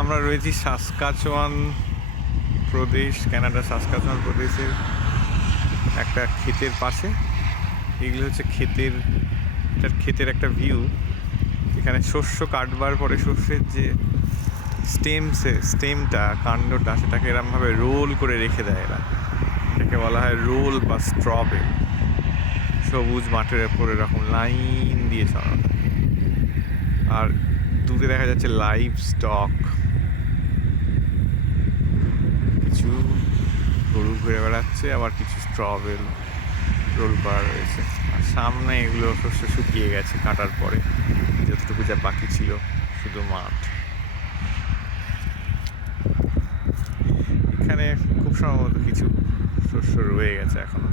আমরা রয়েছি সাসকাচুয়ান প্রদেশ, Canada Saskatchewan প্রদেশের একটা ক্ষেতের পাশে। এগুলো হচ্ছে ক্ষেতের একটা ভিউ। এখানে শস্য কাটবার পরে শস্যের যে কাণ্ডটা, সেটাকে এরমভাবে রোল করে রেখে দেয় এরা। এটাকে বলা হয় রোল বা স্ট্রবে। সবুজ মাঠের ওপর এরকম লাইন দিয়ে ছড়ানো। আর দূরে দেখা যাচ্ছে লাইভ স্টক, কিছু গরু ঘুরে বেড়াচ্ছে, আবার কিছু স্ট্রবেল রোল করা রয়েছে। আর সামনে এগুলো শস্য শুকিয়ে গেছে কাটার পরে, যতটুকু যা বাকি ছিল শুধু মাঠ। এখানে খুব সম্ভবত কিছু শস্য রয়ে গেছে এখনো।